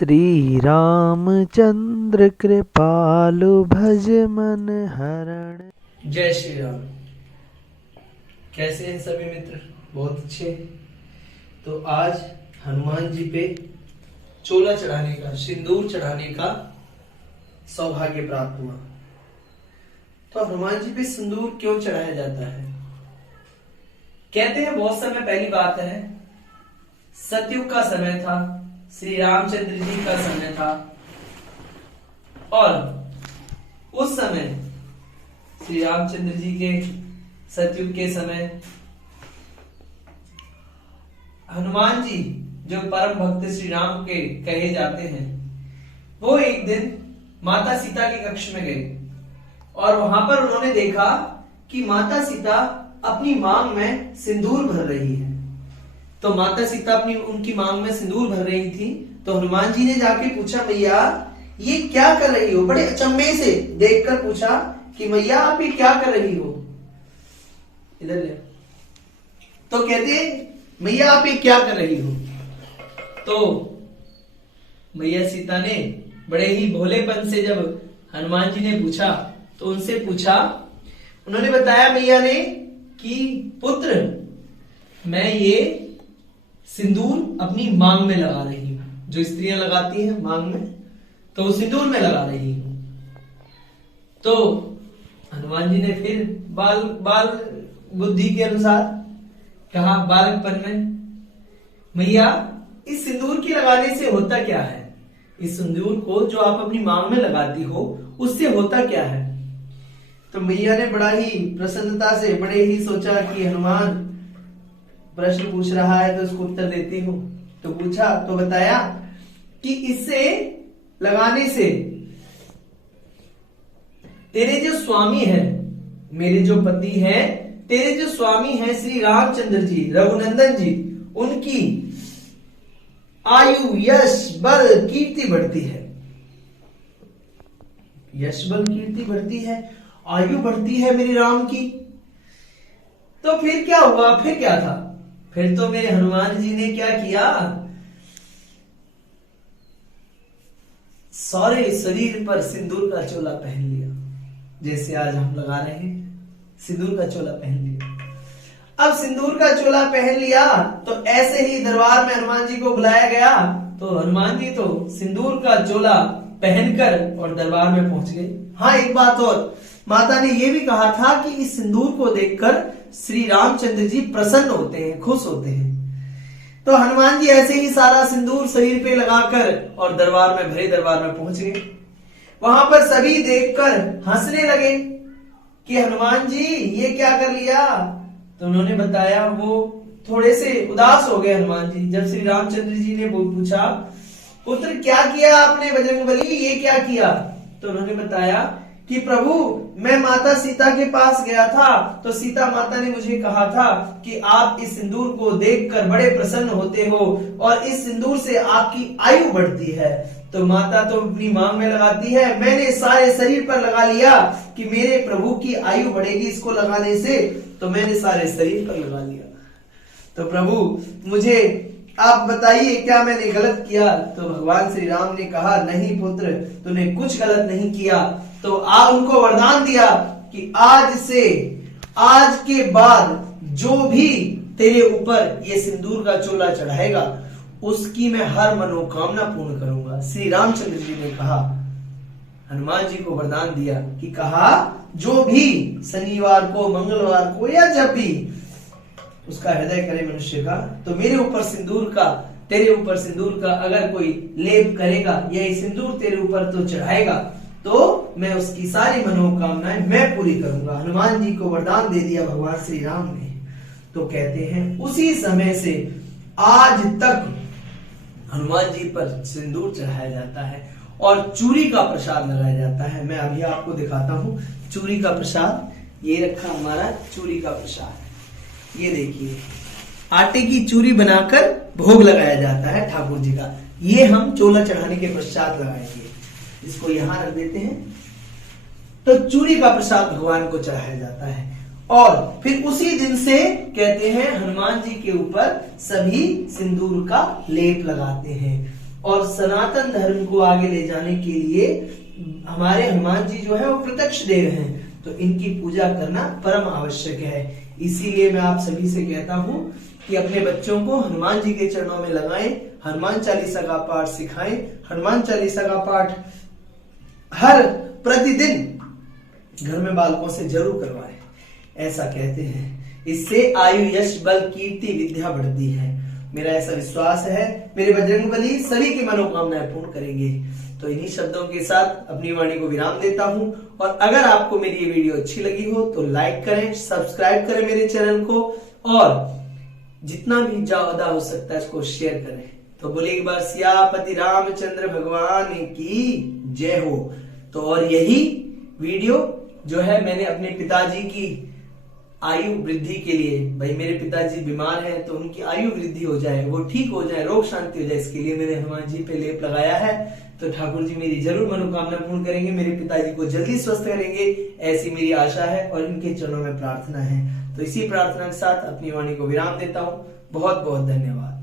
श्री रामचंद्र कृपालु भज मन हरण। जय श्री राम। कैसे हैं सभी मित्र? बहुत अच्छे। तो आज हनुमान जी पे चोला चढ़ाने का, सिंदूर चढ़ाने का सौभाग्य प्राप्त हुआ। तो हनुमान जी पे सिंदूर क्यों चढ़ाया जाता है? कहते हैं बहुत समय पहली बात है, सतयुग का समय था, श्री रामचंद्र जी का समय था और उस समय श्री रामचंद्र जी के सतयुग के समय हनुमान जी जो परम भक्त श्री राम के कहे जाते हैं, वो एक दिन माता सीता के कक्ष में गए और वहां पर उन्होंने देखा कि माता सीता अपनी मांग में सिंदूर भर रही है। तो माता सीता उनकी मांग में सिंदूर भर रही थी। तो हनुमान जी ने जाके पूछा, मैया ये क्या कर रही हो? बड़े अचंभे से देखकर पूछा कि मैया आप ये क्या कर रही हो? इधर ले। तो कहते, मैया आप ये क्या कर रही हो? तो मैया सीता ने बड़े ही भोलेपन से जब हनुमान जी ने पूछा तो उनसे पूछा, उन्होंने बताया मैया ने कि पुत्र, मैं ये सिंदूर अपनी मांग में लगा रही हूं, जो स्त्रियां लगाती हैं मांग में, तो सिंदूर में लगा रही हूं। तो हनुमान जी ने फिर बाल बुद्धि के अनुसार कहा, बालकपन में, मैया इस सिंदूर की लगाने से होता क्या है? इस सिंदूर को जो आप अपनी मांग में लगाती हो उससे होता क्या है? तो मैया ने बड़ा ही प्रसन्नता से, बड़े ही सोचा कि हनुमान प्रश्न पूछ रहा है तो उसको उत्तर देती हूं। तो पूछा तो बताया कि इससे लगाने से तेरे जो स्वामी है, मेरे जो पति हैं, तेरे जो स्वामी हैं श्री रामचंद्र जी, रघुनंदन जी, उनकी आयु, यश, बल, कीर्ति बढ़ती है। यश, बल, कीर्ति बढ़ती है, आयु बढ़ती है मेरी राम की। तो फिर क्या हुआ? फिर क्या था? फिर तो मेरे हनुमान जी ने क्या किया, सारे शरीर पर सिंदूर का चोला पहन लिया, जैसे आज हम लगा रहे हैं, सिंदूर का चोला पहन लिया। अब सिंदूर का चोला पहन लिया तो ऐसे ही दरबार में हनुमान जी को बुलाया गया। तो हनुमान जी तो सिंदूर का चोला पहनकर और दरबार में पहुंच गए। हाँ, एक बात और, माता ने यह भी कहा था कि इस सिंदूर को देखकर श्री रामचंद्र जी प्रसन्न होते हैं, खुश होते हैं। तो हनुमान जी ऐसे ही सारा सिंदूर शरीर पे लगाकर और दरबार में, भरे दरबार में पहुंच गए। वहां पर सभी देखकर हंसने लगे कि हनुमान जी ये क्या कर लिया? तो उन्होंने बताया, वो थोड़े से उदास हो गए हनुमान जी जब श्री रामचंद्र जी ने पूछा, पुत्र क्या किया आपने बजरंगबली, ये क्या किया? तो उन्होंने बताया कि प्रभु, मैं माता सीता के पास गया था तो सीता माता ने मुझे कहा था कि आप इस सिंदूर को देखकर बड़े प्रसन्न होते हो और इस सिंदूर से आपकी आयु बढ़ती है। तो माता तो अपनी मांग में लगाती है, मैंने सारे शरीर पर लगा लिया कि मेरे प्रभु की आयु बढ़ेगी इसको लगाने से, तो मैंने सारे शरीर पर लगा लिया। तो प्रभु मुझे आप बताइए क्या मैंने गलत किया? तो भगवान श्री राम ने कहा, नहीं पुत्र, तूने कुछ गलत नहीं किया। तो उनको वरदान दिया कि आज के बाद जो भी तेरे ऊपर ये सिंदूर का चोला चढ़ाएगा उसकी मैं हर मनोकामना पूर्ण करूंगा। श्री रामचंद्र जी ने कहा, हनुमान जी को वरदान दिया कि कहा, जो भी शनिवार को, मंगलवार को या जब भी उसका हृदय करे मनुष्य का, तो मेरे ऊपर सिंदूर का, तेरे ऊपर सिंदूर का अगर कोई लेप करेगा या ये सिंदूर तेरे ऊपर तो चढ़ाएगा तो मैं उसकी सारी मनोकामनाएं मैं पूरी करूंगा। हनुमान जी को वरदान दे दिया भगवान श्री राम ने। तो कहते हैं उसी समय से आज तक हनुमान जी पर सिंदूर चढ़ाया जाता है और चूरी का प्रसाद लगाया जाता है। मैं अभी आपको दिखाता हूं चूरी का प्रसाद। ये रखा हमारा चूरी का प्रसाद, ये देखिए, आटे की चूरी बनाकर भोग लगाया जाता है ठाकुर जी का। ये हम चोला चढ़ाने के पश्चात लगाएंगे, इसको यहां रख देते हैं। तो चूरी का प्रसाद भगवान को चढ़ाया जाता है और फिर उसी दिन से कहते हैं हनुमान जी के ऊपर सभी सिंदूर का लेप लगाते हैं। और सनातन धर्म को आगे ले जाने के लिए हमारे हनुमान जी जो है वो प्रत्यक्ष देव हैं, तो इनकी पूजा करना परम आवश्यक है। इसीलिए मैं आप सभी से कहता हूं कि अपने बच्चों को हनुमान जी के चरणों में लगाएं, हनुमान चालीसा का पाठ सिखाएं, हनुमान चालीसा का पाठ हर प्रतिदिन घर में बालकों से जरूर करवाएं। ऐसा कहते हैं इससे आयु यश बल कीर्ति विद्या बढ़ती है। मेरा ऐसा विश्वास है मेरे बजरंगबली सभी की मनोकामनाएं पूर्ण करेंगे। तो इन्हीं शब्दों के साथ अपनी वाणी को विराम देता हूं, और अगर आपको मेरी ये वीडियो अच्छी लगी हो तो लाइक करें, सब्सक्राइब करें मेरे चैनल को, और जितना भी ज्यादा हो सकता है इसको शेयर करें। तो बोलिए एक बार सियापति रामचंद्र भगवान की जय हो। तो और यही वीडियो जो है मैंने अपने पिताजी की आयु वृद्धि के लिए, भाई मेरे पिताजी बीमार हैं तो उनकी आयु वृद्धि हो जाए, वो ठीक हो जाए, रोग शांति हो जाए, इसके लिए मैंने हनुमान जी पे लेप लगाया है। तो ठाकुर जी मेरी जरूर मनोकामना पूर्ण करेंगे, मेरे पिताजी को जल्दी स्वस्थ करेंगे, ऐसी मेरी आशा है और इनके चरणों में प्रार्थना है। तो इसी प्रार्थना के साथ अपनी वाणी को विराम देता हूँ। बहुत बहुत धन्यवाद।